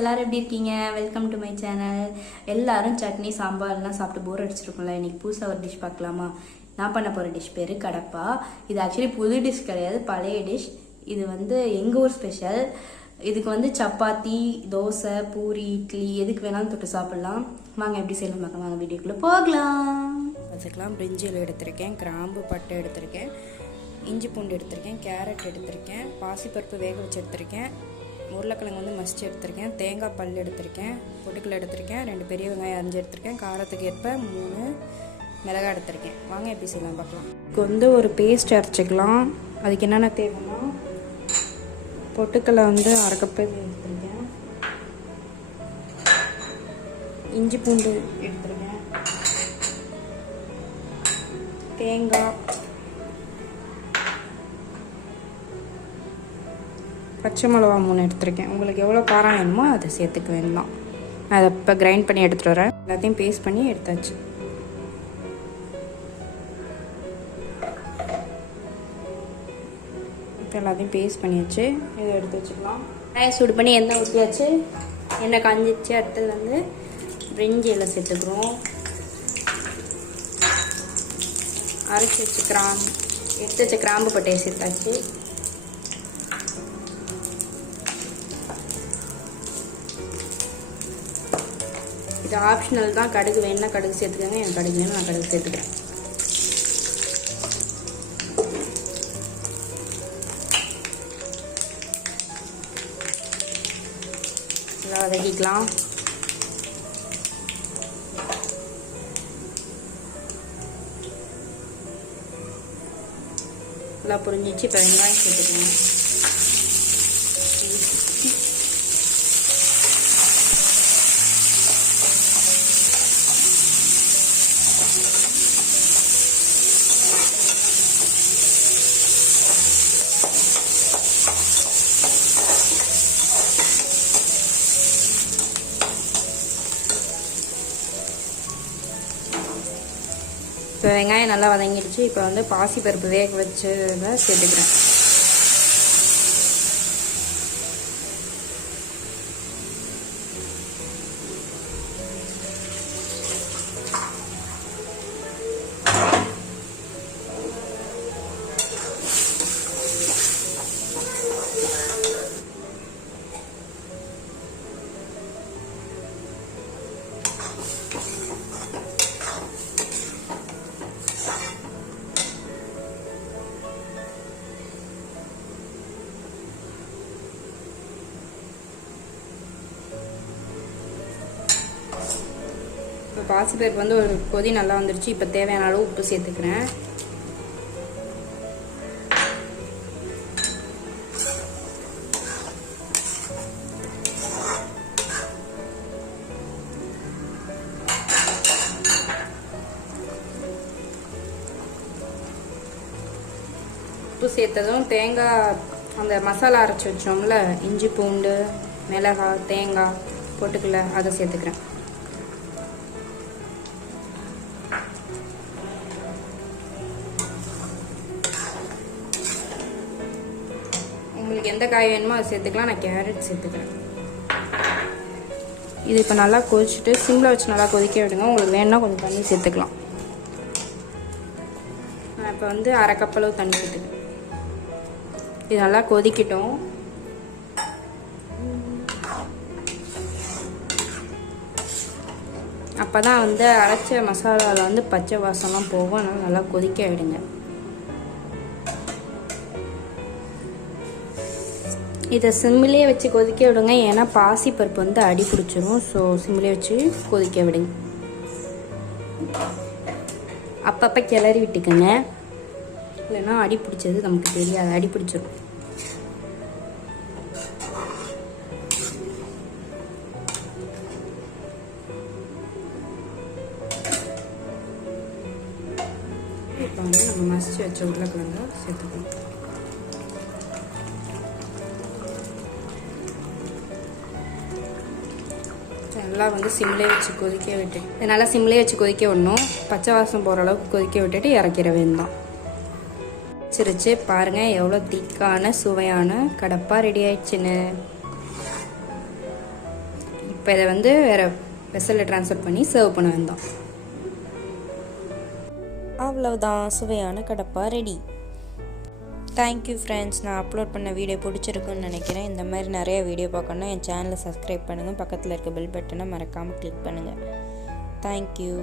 எல்லாரும் எப்படி இருக்கீங்க? Welcome to my channel. எல்லாரும் சட்னி சாம்பார்லாம் சாப்பிட்டு போர் அடிச்சிருக்கோம்ல. இன்னைக்கு புதுசாக ஒரு டிஷ் பார்க்கலாமா? நான் பண்ண போகிற டிஷ் பேர் கடப்பா. இது ஆக்சுவலி புது டிஷ் கிடையாது, பழைய டிஷ். இது எங்கள் ஊர் ஸ்பெஷல். இதுக்கு சப்பாத்தி, தோசை, பூரி, இட்லி எதுக்கு வேணாலும் தொட்டு சாப்பிட்லாம். வாங்க எப்படி செய்யலாம் பார்க்கலாம். வாங்க வீடியோக்குள்ளே போகலாம். வச்சுக்கலாம். பிரிஞ்சில் எடுத்திருக்கேன், கிராம்பு, பட்டை எடுத்திருக்கேன், இஞ்சி பூண்டு எடுத்திருக்கேன், கேரட் எடுத்திருக்கேன், பாசிப்பருப்பு வேக வச்சு எடுத்திருக்கேன், உருளைக்கிழங்கு மசிச்சு எடுத்திருக்கேன், தேங்காய் பல் எடுத்திருக்கேன், பொட்டுக்கல் எடுத்திருக்கேன், 2 பெரிய வெங்காயம் அரிஞ்சு எடுத்திருக்கேன், காரத்துக்கு ஏற்ப 3 மிளகாய் எடுத்திருக்கேன். வாங்க எப்படி செய்யலாம் பார்க்கலாம். இதுக்கு ஒரு பேஸ்ட் அரைச்சிக்கலாம். அதுக்கு என்னென்ன தேவைன்னா, பொட்டுக்கல்லை 1/2 கப்பு எடுத்திருக்கேன், இஞ்சி பூண்டு எடுத்திருக்கேன், தேங்காய், பச்சை மிளகா 3 எடுத்திருக்கேன். உங்களுக்கு எவ்வளோ காரம் வேணுமோ அதை சேர்த்துக்க வேண்டாம். நான் அதை இப்போ கிரைண்ட் பண்ணி எடுத்துகிட்டு வரேன். எல்லாத்தையும் பேஸ்ட் பண்ணி எடுத்தாச்சு. இப்போ எல்லாத்தையும் பேஸ்ட் பண்ணியாச்சு. இதை எடுத்து வச்சுக்கலாம். சூடு பண்ணி எண்ணெய் ஊற்றியாச்சு. எண்ணெய் காஞ்சிச்சு. அடுத்தது பிரிஞ்சி எல்லாம் சேர்த்துக்கிறோம். அரைச்சி வச்சு எடுத்து வச்ச கிராம்பு பட்டையை சேர்த்தாச்சு. இது ஆப்ஷனல் தான். கடுகு வேணுன்னா கடுகு சேர்த்துக்கோங்க. எனக்கு கடுகு வேணும், நான் கடுகு சேர்த்துக்கிறேன். நல்லா வதக்கிக்கலாம். நல்லா புரிஞ்சிச்சு. இப்போ வெங்காயம் சேர்த்துக்கலாம். இப்போ வெங்காயம் நல்லா வதங்கிடுச்சு. இப்போ பாசிப்பருப்பு வேக வச்சு சேர்த்துக்கிறேன். இப்போ பாசிப்பருப்பு ஒரு கொதி நல்லா வந்துருச்சு. இப்போ தேவையான அளவு உப்பு சேர்த்துக்கிறேன். உப்பு சேர்த்ததும் தேங்காய் அந்த மசாலா அரைச்சி வச்சோம்ல, இஞ்சி பூண்டு, மிளகாய், தேங்காய், பொட்டுக்கல்ல, அதை சேர்த்துக்கிறேன். உங்களுக்கு எந்த காய் வேணுமோ அதை சேர்த்துக்கலாம். நான் கேரட் சேர்த்துக்கிறேன். இது இப்போ நல்லா கொதிச்சுட்டு சிம்மில் வச்சு நல்லா கொதிக்க விடுங்க. உங்களுக்கு வேணும்னா கொஞ்சம் தண்ணி சேர்த்துக்கலாம். நான் இப்போ 1/2 கப் அளவு தண்ணி சேர்த்துக்கிறேன். இது நல்லா கொதிக்கட்டும். அப்போ தான் அரைச்ச மசாலாவில் பச்சை வாசம்லாம் போகும். அதனால் நல்லா கொதிக்க விடுங்க. இதை சிம்மிலே வச்சு கொதிக்க விடுங்க. ஏன்னா பாசிப்பருப்பு அடி பிடிச்சிரும். ஸோ சிம்மிலே வச்சு கொதிக்க விடுங்க. அப்பப்போ கிளறி விட்டுக்குங்க, இல்லைன்னா அடி பிடிச்சது நமக்கு தெரியாது, அடி பிடிச்சிரும். இப்போ நம்ம மசிச்சு வச்ச உருளைக்கிழங்க சேர்த்துக்கணும். நல்லா சிம்லே வச்சு கொதிக்க விட்டு, நல்லா சிம்லே வச்சு கொதிக்க விடணும். பச்சை வாசம் போகிற அளவுக்கு கொதிக்க விட்டுட்டு இறக்கிற வேண்டாம். சிரிச்சு பாருங்கள், எவ்வளோ திக்கான சுவையான கடப்பா ரெடி ஆயிடுச்சுன்னு. இப்போ இதை வந்து வேறு வெசலில் ட்ரான்ஸ்ஃபர் பண்ணி சர்வ் பண்ண வேண்டாம். அவ்வளவுதான், சுவையான கடப்பா ரெடி. Thank you friends. நான் அப்லோட் பண்ண வீடியோ பிடிச்சிருக்குன்னு நினைக்கிறேன். இந்த மாதிரி நிறைய வீடியோ பார்க்கணுன்னா என் சேனலை சப்ஸ்கிரைப் பண்ணுங்கள். பக்கத்தில் இருக்க பெல் பட்டனை மறக்காமல் கிளிக் பண்ணுங்கள். தேங்க்யூ.